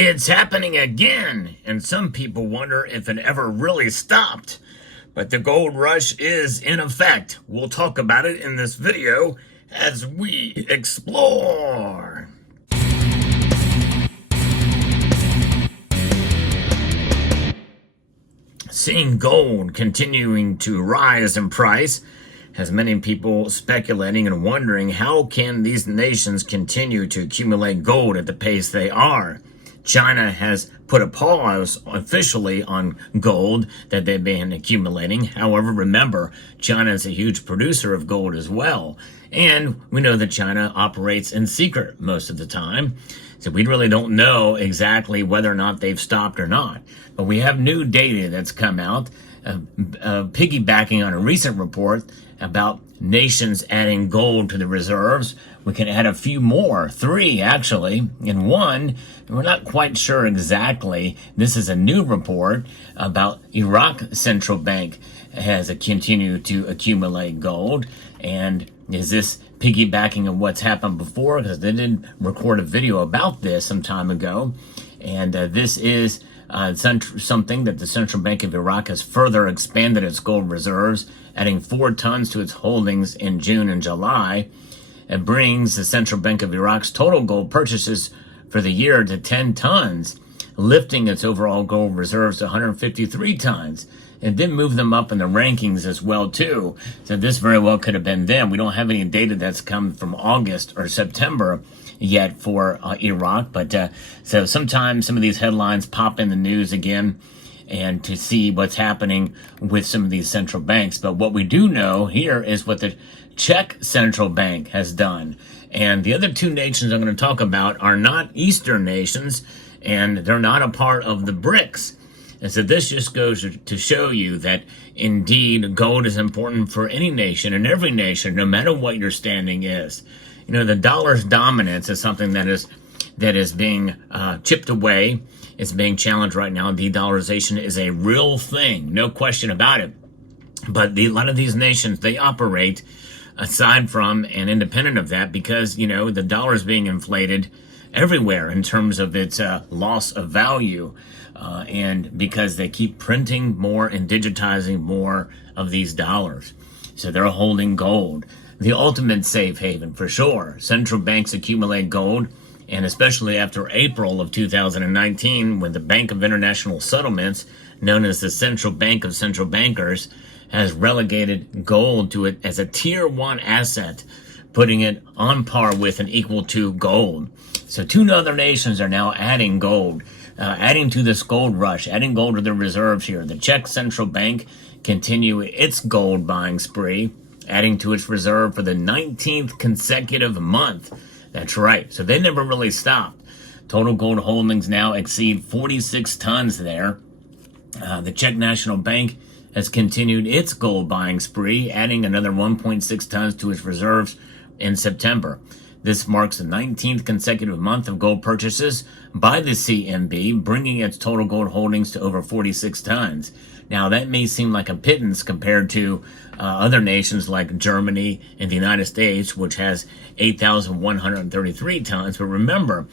It's happening again, and some people wonder if it ever really stopped. But the gold rush is in effect. We'll talk about it in this video as we explore. Seeing gold continuing to rise in price has many people speculating and wondering how can these nations continue to accumulate gold at the pace they are. China has put a pause officially on gold that they've been accumulating. However, remember, China is a huge producer of gold as well. And we know that China operates in secret most of the time. So we really don't know exactly whether or not they've stopped or not. But we have new data that's come out, piggybacking on a recent report about nations adding gold to the reserves. We can add a few more, 3 actually, in one. We're not quite sure exactly. This is a new report about Iraq Central Bank has continued to accumulate gold. And is this piggybacking on what's happened before? Because they did record a video about this some time ago. And this is something that the Central Bank of Iraq has further expanded its gold reserves, adding 4 tons to its holdings in June and July. It brings the Central Bank of Iraq's total gold purchases for the year to 10 tons, lifting its overall gold reserves to 153 tons. It did move them up in the rankings as well, too. So this very well could have been them. We don't have any data that's come from August or September yet for Iraq. But so sometimes some of these headlines pop in the news again and to see what's happening with some of these central banks. But what we do know here is what the Czech Central Bank has done. And the other 2 nations I'm going to talk about are not Eastern nations, and they're not a part of the BRICS. And so this just goes to show you that indeed gold is important for any nation and every nation, no matter what your standing is. You know, the dollar's dominance is something that is being chipped away. It's being challenged right now. De-dollarization is a real thing, no question about it. But a lot of these nations, they operate aside from and independent of that because, you know, the dollar is being inflated everywhere in terms of its loss of value. And because they keep printing more and digitizing more of these dollars. So they're holding gold. The ultimate safe haven for sure. Central banks accumulate gold, and especially after April of 2019, when the Bank of International Settlements, known as the Central Bank of Central Bankers, has relegated gold to it as a tier 1 asset, putting it on par with and equal to gold. So 2 other nations are now adding gold, adding to this gold rush, adding gold to their reserves here. The Czech Central Bank continue its gold buying spree, adding to its reserve for the 19th consecutive month. That's right. So they never really stopped. Total gold holdings now exceed 46 tons there. The Czech National Bank has continued its gold buying spree, adding another 1.6 tons to its reserves in September. This marks the 19th consecutive month of gold purchases by the CMB, bringing its total gold holdings to over 46 tons. Now, that may seem like a pittance compared to other nations like Germany and the United States, which has 8,133 tons. But remember,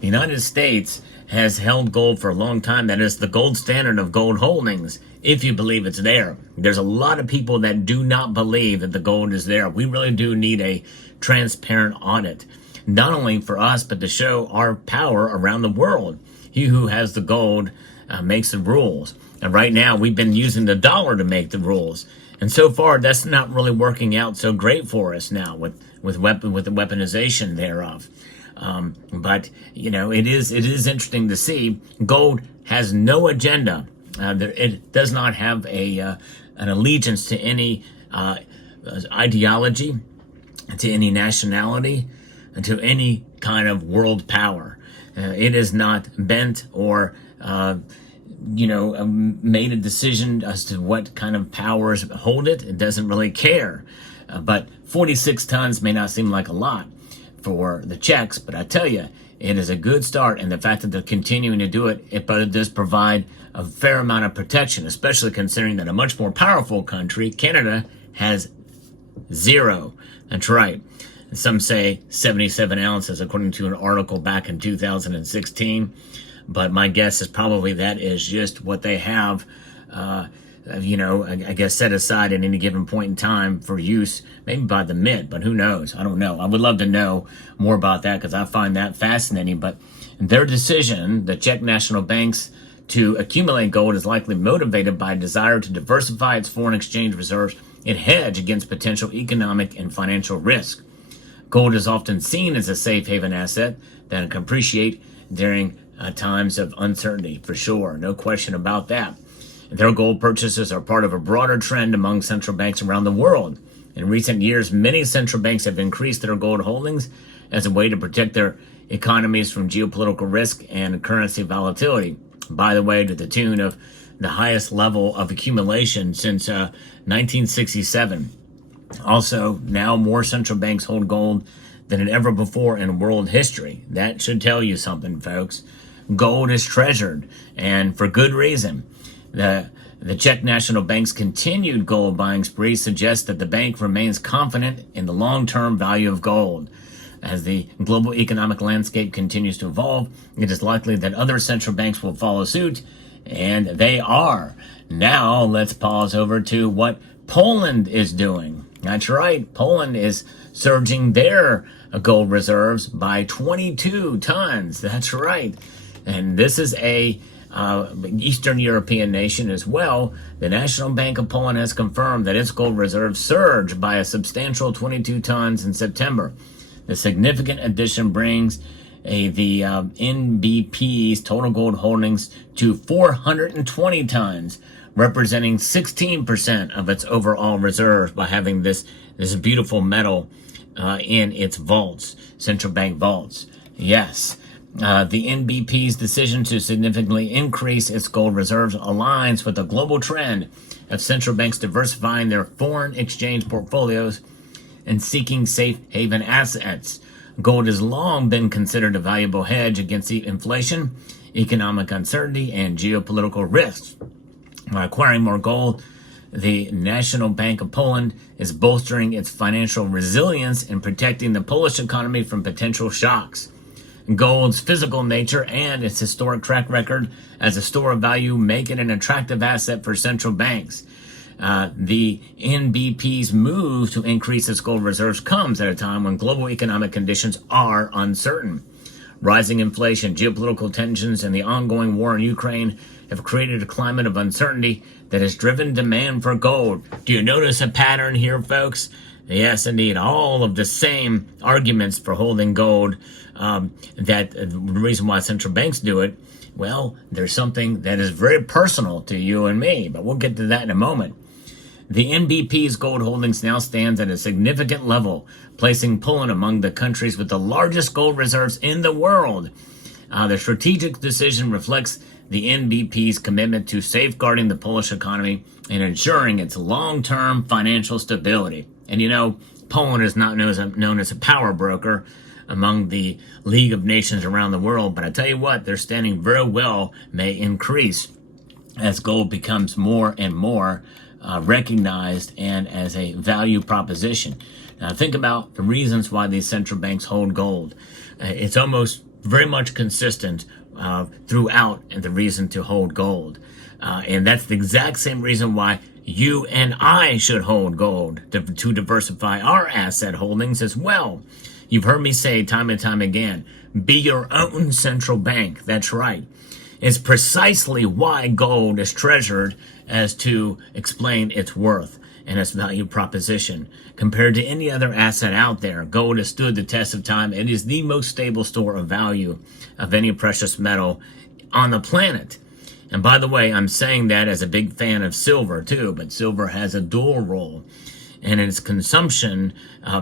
the United States has held gold for a long time. That is the gold standard of gold holdings, if you believe it's there. There's a lot of people that do not believe that the gold is there. We really do need a transparent audit, not only for us, but to show our power around the world. He who has the gold makes the rules. And right now, we've been using the dollar to make the rules. And so far, that's not really working out so great for us now with the weaponization thereof. But, you know, it is interesting to see gold has no agenda. It does not have an allegiance to any ideology, to any nationality, to any kind of world power. It is not bent or made a decision as to what kind of powers hold it. It doesn't really care. But 46 tons may not seem like a lot for the Czechs, but I tell you, it is a good start. And the fact that they're continuing to do it, it does provide a fair amount of protection, especially considering that a much more powerful country, Canada, has 0. That's right. Some say 77 ounces, according to an article back in 2016. but my guess is probably that is just what they have, I guess set aside at any given point in time for use, maybe by the Mint, but who knows? I don't know. I would love to know more about that because I find that fascinating. But their decision, the Czech National Bank's, to accumulate gold is likely motivated by a desire to diversify its foreign exchange reserves and hedge against potential economic and financial risk. Gold is often seen as a safe haven asset that can appreciate during times of uncertainty, for sure. No question about that. Their gold purchases are part of a broader trend among central banks around the world. In recent years, many central banks have increased their gold holdings as a way to protect their economies from geopolitical risk and currency volatility. By the way, to the tune of the highest level of accumulation since 1967. Also, now more central banks hold gold than ever before in world history. That should tell you something, folks. Gold is treasured, and for good reason. The Czech National Bank's continued gold buying spree suggests that the bank remains confident in the long-term value of gold. As the global economic landscape continues to evolve, it is likely that other central banks will follow suit, and they are. Now, let's pause over to what Poland is doing. That's right, Poland is surging their gold reserves by 22 tons. That's right. And this is a Eastern European nation as well. The National Bank of Poland has confirmed that its gold reserves surged by a substantial 22 tons in September. The significant addition brings the NBP's total gold holdings to 420 tons, representing 16% of its overall reserves by having this beautiful metal in its vaults, central bank vaults. Yes. The NBP's decision to significantly increase its gold reserves aligns with the global trend of central banks diversifying their foreign exchange portfolios and seeking safe haven assets. Gold has long been considered a valuable hedge against inflation, economic uncertainty, and geopolitical risks. By acquiring more gold, the National Bank of Poland is bolstering its financial resilience and protecting the Polish economy from potential shocks. Gold's physical nature and its historic track record as a store of value make it an attractive asset for central banks. The NBP's move to increase its gold reserves comes at a time when global economic conditions are uncertain. Rising inflation, geopolitical tensions, and the ongoing war in Ukraine have created a climate of uncertainty that has driven demand for gold. Do you notice a pattern here, folks? Yes, indeed. All of the same arguments for holding gold, that the reason why central banks do it, well, there's something that is very personal to you and me, but we'll get to that in a moment. The NBP's gold holdings now stands at a significant level, placing Poland among the countries with the largest gold reserves in the world. The strategic decision reflects the NBP's commitment to safeguarding the Polish economy and ensuring its long-term financial stability. And you know, Poland is not known as a power broker among the League of Nations around the world, but I tell you what, their standing very well may increase as gold becomes more and more recognized and as a value proposition. Now think about the reasons why these central banks hold gold. It's almost very much consistent throughout the reason to hold gold. And that's the exact same reason why you and I should hold gold, to diversify our asset holdings as well. You've heard me say time and time again, be your own central bank. That's right. It's precisely why gold is treasured as to explain its worth and its value proposition. Compared to any other asset out there, gold has stood the test of time. It is the most stable store of value of any precious metal on the planet. And by the way, I'm saying that as a big fan of silver too, but silver has a dual role. And its consumption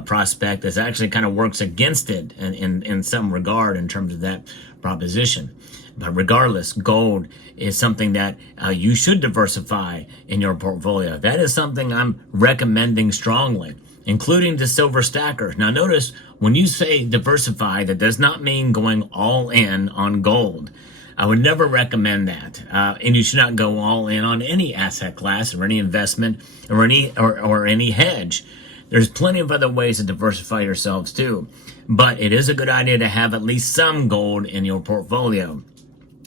prospect is actually kind of works against it in some regard in terms of that proposition. But regardless, gold is something that you should diversify in your portfolio. That is something I'm recommending strongly, including the silver stackers. Now notice, when you say diversify, that does not mean going all in on gold. I would never recommend that. And you should not go all in on any asset class or any investment or any hedge. There's plenty of other ways to diversify yourselves too. But it is a good idea to have at least some gold in your portfolio.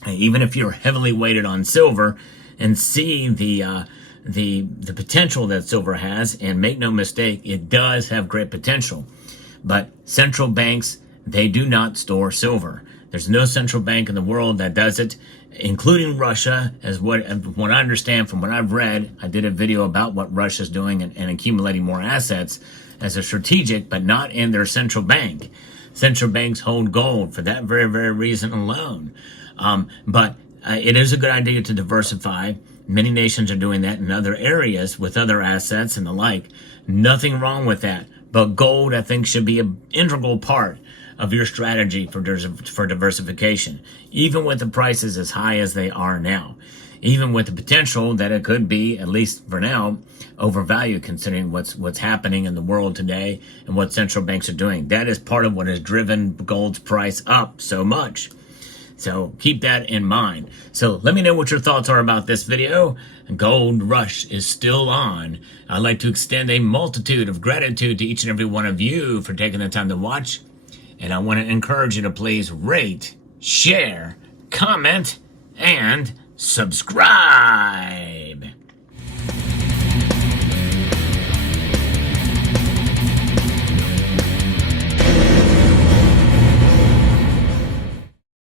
Even if you're heavily weighted on silver and see the potential that silver has, and make no mistake, it does have great potential. But central banks, they do not store silver. There's no central bank in the world that does it, including Russia, as what I understand from what I've read. I did a video about what Russia's doing and accumulating more assets as a strategic, but not in their central bank. Central banks hold gold for that very, very reason alone. But it is a good idea to diversify. Many nations are doing that in other areas with other assets and the like. Nothing wrong with that. But gold, I think, should be an integral part of your strategy for diversification, even with the prices as high as they are now, even with the potential that it could be, at least for now, overvalued considering what's happening in the world today and what central banks are doing. That is part of what has driven gold's price up so much. So keep that in mind. So let me know what your thoughts are about this video. Gold rush is still on. I'd like to extend a multitude of gratitude to each and every one of you for taking the time to watch. And I want to encourage you to please rate, share, comment, and subscribe.